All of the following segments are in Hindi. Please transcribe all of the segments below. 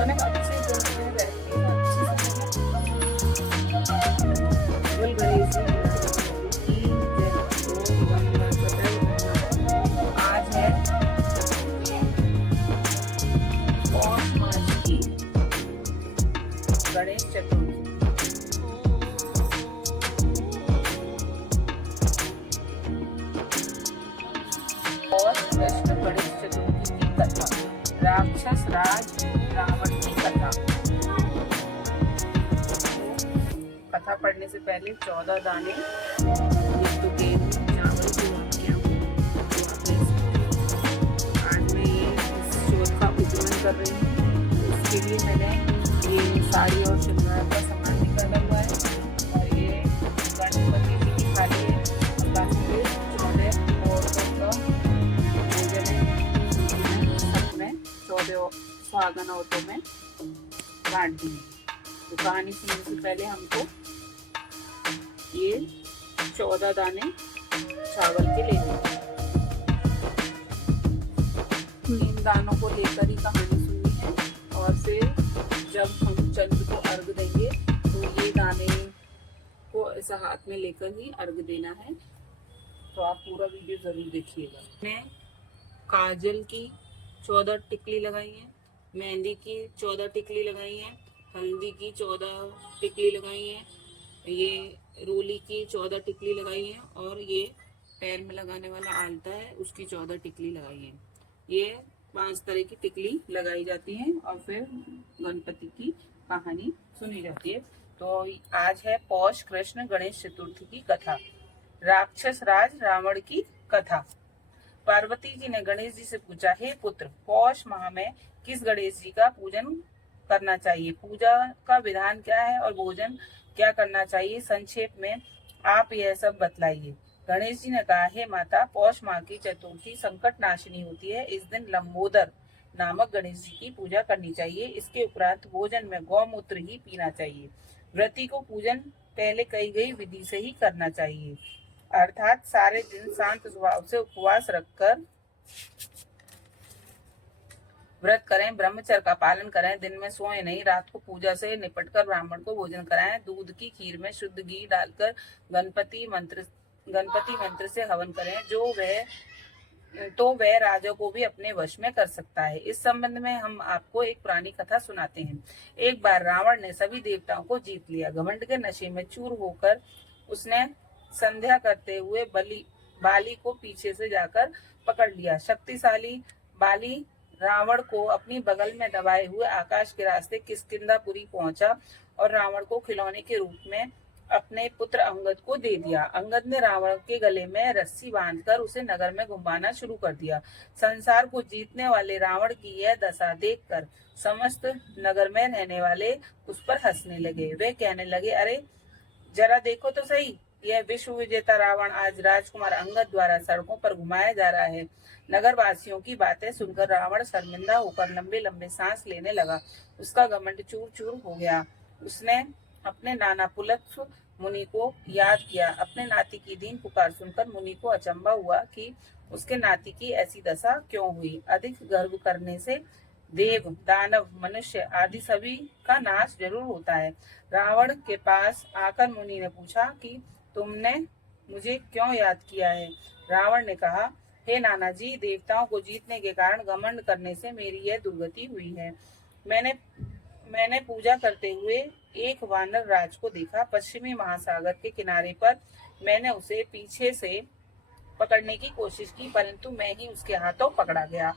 कनक अच्छे से बैठती है, अच्छी से बोल गणेश जी की जय। ओम गम गणपतये नमः। आज है पौष मास की गणेश चतुर्थी। और कृष्ण गणेश चतुर्थी की कथा, राक्षस राज रावण की कथा। कथा पढ़ने से पहले 14 दाने नींबू के चावल की रोटियां आज मैं ये इस शोध का उद्घाटन कर रही हूँ। इसके लिए मैंने ये साड़ी और श्रृंगार का सामान निकाला हुआ है, और ये गणपति जी की थाली है, बाकी छोटे औरतों का भोजन है, सबने 14 सुहागन औरतों में बांट दी। तो कहानी सुनने से पहले हमको ये 14 दाने चावल के लेने हैं। इन दानों को लेकर ही कहानी सुननी है, और फिर जब हम चंद्र को अर्घ देंगे तो ये दाने को ऐसा हाथ में लेकर ही अर्घ देना है। तो आप पूरा वीडियो जरूर देखिएगा। मैंने काजल की 14 टिकली लगाई है, मेहंदी की 14 टिकली लगाई है, हल्दी की 14 टिकली लगाई है, ये रोली की 14 टिकली लगाई है, और ये पैर में लगाने वाला आलता है उसकी 14 टिकली लगाई है। ये 5 तरह की टिकली लगाई जाती है, और फिर गणपति की कहानी सुनी जाती है। तो आज है पौष कृष्ण गणेश चतुर्थी की कथा, राक्षस राज रावण की कथा। पार्वती जी ने गणेश जी से पूछा, हे पुत्र, पौष माह में किस गणेश जी का पूजन करना चाहिए, पूजा का विधान क्या है और भोजन क्या करना चाहिए, संक्षेप में आप यह सब बतलाइए। गणेश जी ने कहा, हे माता, पौष माह की चतुर्थी संकट नाशिनी होती है। इस दिन लंबोदर नामक गणेश जी की पूजा करनी चाहिए। इसके उपरांत भोजन में गौमूत्र ही पीना चाहिए। व्रती को पूजन पहले कही गई विधि से ही करना चाहिए, अर्थात सारे दिन शांत स्वभाव से उपवास रखकर व्रत करें, ब्रह्मचर्य का पालन करें, दिन में सोए नहीं, रात को पूजा से निपटकर ब्राह्मण को भोजन कराएं, दूध की खीर में शुद्ध घी डालकर गणपति मंत्र से हवन करें, वह राजा को भी अपने वश में कर सकता है। इस संबंध में हम आपको एक पुरानी कथा सुनाते हैं। एक बार रावण ने सभी देवताओं को जीत लिया। घमंड के नशे में चूर होकर उसने संध्या करते हुए बाली को पीछे से जाकर पकड़ लिया। शक्तिशाली बाली रावण को अपनी बगल में दबाए हुए आकाश के रास्ते किष्किंधापुरी पहुंचा और रावण को खिलौने के रूप में अपने पुत्र अंगद को दे दिया। अंगद ने रावण के गले में रस्सी बांधकर उसे नगर में घुमाना शुरू कर दिया। संसार को जीतने वाले रावण की यह दशा देखकर समस्त नगर में रहने वाले उस पर हंसने लगे। वे कहने लगे, अरे जरा देखो तो सही, यह विश्व विजेता रावण आज राजकुमार अंगद द्वारा सड़कों पर घुमाया जा रहा है। नगर वासियों की बातें सुनकर रावण शर्मिंदा होकर लंबे लंबे सांस लेने लगा। उसका घमंड चूर चूर हो गया। उसने अपने नाना पुलत्स्य मुनि को याद किया। अपने नाती की दीन पुकार सुनकर मुनि को अचंभा हुआ कि उसके नाती की ऐसी दशा क्यों हुई। अधिक गर्व करने से देव, दानव, मनुष्य आदि सभी का नाश जरूर होता है। रावण के पास आकर मुनि ने पूछा कि तुमने मुझे क्यों याद किया है। रावण ने कहा, हे नाना जी, देवताओं को जीतने के कारण घमंड करने से मेरी यह दुर्गति हुई है। मैंने पूजा करते हुए एक वानर राज को देखा। पश्चिमी महासागर के किनारे पर मैंने उसे पीछे से पकड़ने की कोशिश की, परंतु मैं ही उसके हाथों पकड़ा गया।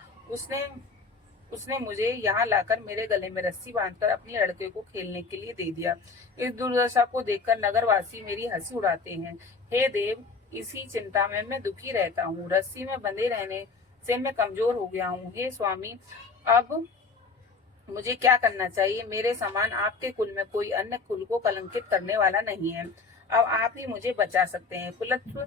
उसने मुझे यहाँ लाकर मेरे गले में रस्सी बांधकर अपनी लड़के को खेलने के लिए दे दिया। इस दुर्दशा को देखकर नगरवासी मेरी हंसी उड़ाते हैं। हे देव, इसी चिंता में मैं दुखी रहता हूँ। रस्सी में बंधे रहने से मैं कमजोर हो गया हूँ। हे स्वामी, अब मुझे क्या करना चाहिए? मेरे समान आपके कुल में कोई अन्य कुल को कलंकित करने वाला नहीं है। अब आप ही मुझे बचा सकते हैं। पुलत्स्य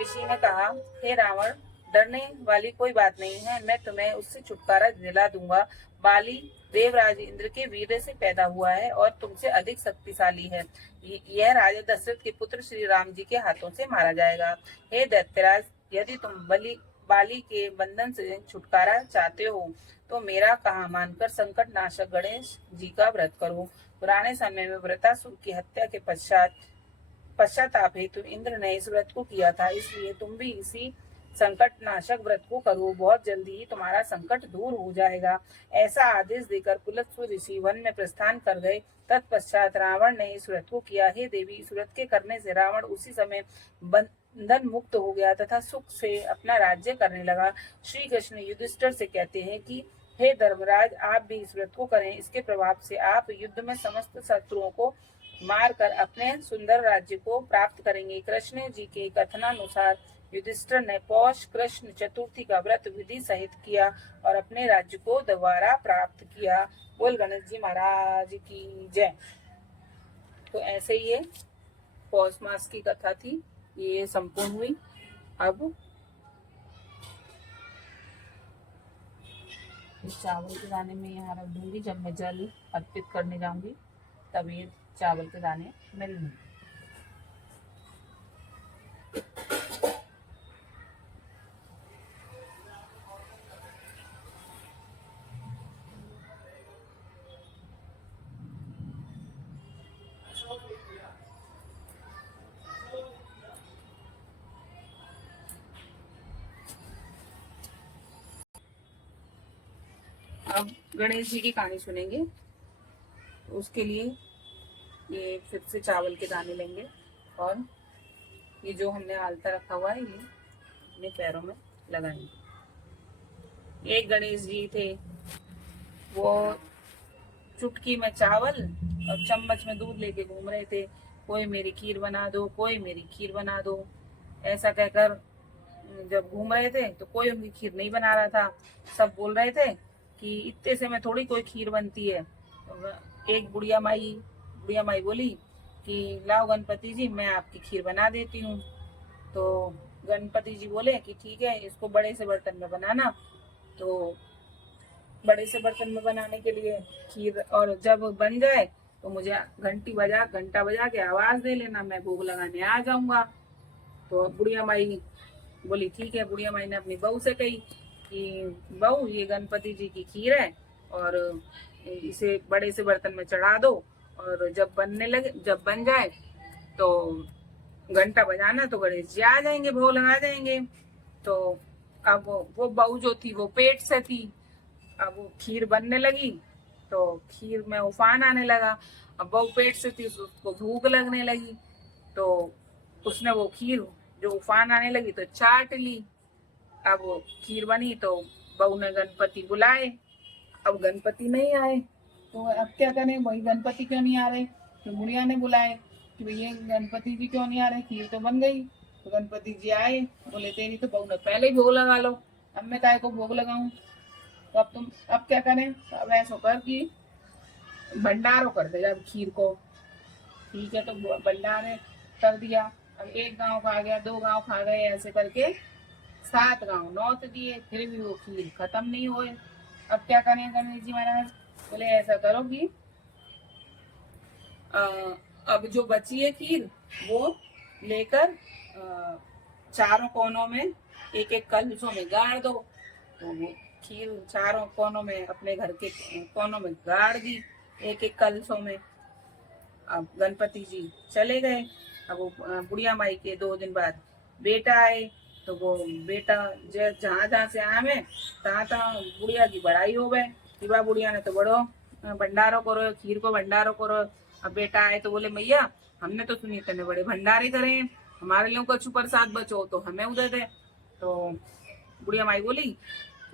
ऋषि ने कहा, हे रावण, डरने वाली कोई बात नहीं है, मैं तुम्हें उससे छुटकारा दिला दूंगा। बाली देवराज इंद्र के वीर से पैदा हुआ है और तुमसे अधिक शक्तिशाली है। यह राजा दशरथ के पुत्र श्री राम जी के हाथों से मारा जाएगा। हे दैत्यराज, यदि तुम बाली के बंधन से छुटकारा चाहते हो तो मेरा कहा मानकर संकट नाशक गणेश जी का व्रत करो। पुराने समय में वृतासुर की हत्या के पश्चाताप हेतु इंद्र ने इस व्रत को किया था, इसलिए तुम भी इसी संकट नाशक व्रत को करो, बहुत जल्दी ही तुम्हारा संकट दूर हो जाएगा। ऐसा आदेश देकर पुलत्सु ऋषि वन में प्रस्थान कर गए। तत्पश्चात रावण ने इस व्रत को किया। हे देवी, इस व्रत के करने से रावण उसी समय बंधन मुक्त हो गया तथा सुख से अपना राज्य करने लगा। श्री कृष्ण युधिष्ठिर से कहते हैं कि हे धर्मराज, आप भी इस व्रत को करें। इसके प्रभाव से आप युद्ध में समस्त शत्रुओं को मारकर अपने सुंदर राज्य को प्राप्त करेंगे। कृष्ण जी के कथनानुसार युधिष्ठिर ने पौष कृष्ण चतुर्थी का व्रत विधि सहित किया और अपने राज्य को दोबारा प्राप्त किया। बोल गणेश जी महाराज की जय। तो ऐसे ये पौष मास की कथा थी, ये संपूर्ण हुई। अब इस चावल के दाने में यहाँ रख दूंगी, जब मैं जल अर्पित करने जाऊंगी तब ये चावल के दाने मिलेंगे। अब गणेश जी की कहानी सुनेंगे। उसके लिए ये फिर से चावल के दाने लेंगे और ये जो हमने आलता रखा हुआ है ये अपने पैरों में लगाएंगे। एक गणेश जी थे, वो चुटकी में चावल और चम्मच में दूध लेके घूम रहे थे। कोई मेरी खीर बना दो, कोई मेरी खीर बना दो, ऐसा कहकर जब घूम रहे थे तो कोई उनकी खीर नहीं बना रहा था। सब बोल रहे थे कि इतने से में थोड़ी कोई खीर बनती है। एक बुढ़िया माई बोली कि लाओ गणपति जी, मैं आपकी खीर बना देती हूँ। तो गणपति जी बोले कि ठीक है, इसको बड़े से बर्तन में बनाना। तो बड़े से बर्तन में बनाने के लिए खीर, और जब बन जाए तो मुझे घंटा बजा के आवाज दे लेना, मैं भोग लगाने आ जाऊंगा। तो बुढ़िया माई बोली ठीक है। बुढ़िया माई ने अपनी बहू से कही कि बहू, ये गणपति जी की खीर है और इसे बड़े से बर्तन में चढ़ा दो, और जब बन जाए तो घंटा बजाना, तो गणेश जी आ जाएंगे, भोग लगा जाएंगे। तो अब वो बहू जो थी वो पेट से थी। अब वो खीर बनने लगी तो खीर में उफान आने लगा। अब बहू पेट से थी, उसको भूख लगने लगी, तो उसने वो खीर जो उफान आने लगी तो चाट ली। अब वो खीर बनी तो बहू ने गणपति बुलाए। अब गणपति नहीं आए, तो अब क्या करें, वही गणपति क्यों नहीं आ रहे। तो बुढ़िया ने बुलाए कि भैया गणपति जी क्यों नहीं आ रहे, खीर तो बन गई। तो गणपति जी आए, बोले तेरी तो बहू ने पहले ही भोग लगा लो, अब मैं काय को भोग लगाऊं। तो अब क्या करें। तो अब ऐसा कर कि भंडारो कर दे अब खीर को। ठीक है, तो भंडारे कर दिया। अब एक गांव खा गया, 2 गांव खा गए, ऐसे करके 7 गांव नौत दिए, फिर भी वो खीर खत्म नहीं हुए। अब क्या करें गणेश जी महाराज। बोले ऐसा करो कि अब जो बची है खीर वो लेकर चारों कोनों में एक एक कलशों में गाड़ दो। तो वो खीर चारों कोनों में, अपने घर के कोनों में गाड़ दी, एक एक कलशों में। अब गणपति जी चले गए। अब वो बुढ़िया माई के 2 दिन बाद बेटा आए, तो वो बेटा जहाँ जहाँ से आए में तहाँ तहाँ बुढ़िया की बड़ाई हो गए कि वाह, बुढ़िया ने तो बड़ो भंडारो करो, खीर को भंडारो करो। अब बेटा आए तो बोले मैया, हमने तो सुनी तेने बड़े भंडारे करे हैं, हमारे लिए कछु प्रसाद बचो तो हमें उधर दे। तो बुढ़िया माई बोली,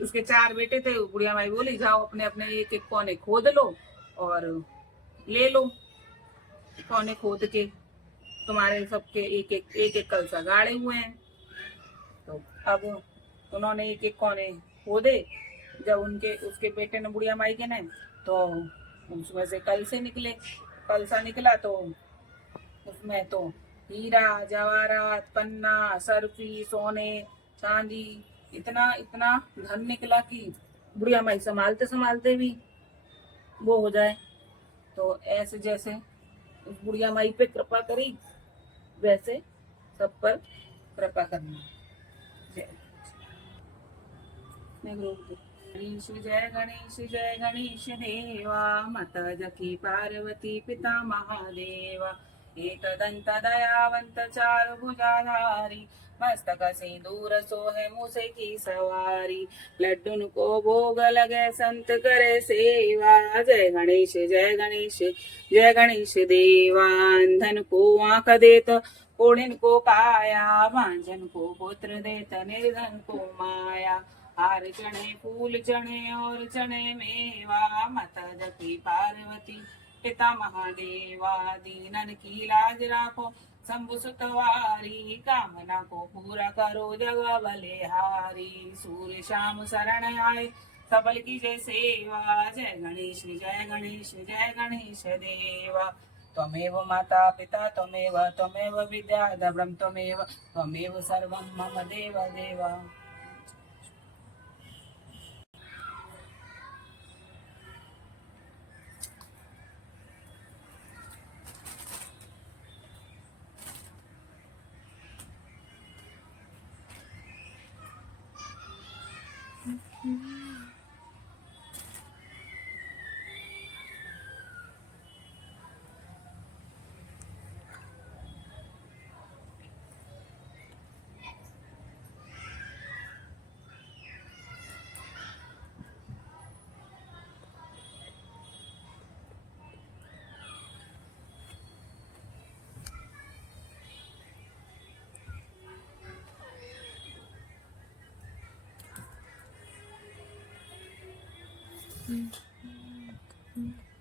उसके 4 बेटे थे, बुढ़िया माई बोली जाओ अपने अपने एक एक कोने खोद लो और ले लो। कोने खोद के तुम्हारे सबके एक एक कलसा गाड़े हुए हैं। तो अब उन्होंने एक एक कोने खोदे। जब उसके बेटे ने बुढ़िया माई के ने, तो उसमें से कलसा निकला, तो उसमें तो हीरा जवाहरात पन्ना सरफी सोने चांदी इतना इतना धन निकला कि बुढ़िया माई संभालते संभालते भी वो हो जाए। तो ऐसे जैसे उस बुढ़िया माई पे कृपा करी, वैसे सब पर कृपा करना। जय। जय गणेश देवा माता जकी पार्वती पिता महादेवा एकदंत दयावंत चारु भुजाधारी मस्तक सिंदूर सोहे मूसे की सवारी लड्डून को भोग लगे संत करे सेवा जय गणेश जय गणेश जय गणेश देवा अंधन को आंख देत कोढ़िन को काया भांजन को पुत्र देत निर्धन को माया हार चढ़े फूल चढ़े और चढ़े मेवा माता जकी पार्वती पिता महादेवा दीनन की लाज राखो शंभु सुतवारी कामना को पूरा करो जग बलिहारी सूर्य शाम शरण आए सबल की जय सेवा जय गणेश जय गणेश जय गणेश देवा त्वमेव माता पिता त्वमेव विद्याधरं त्वमेव सर्वं मम देव देवा Mm-hmm.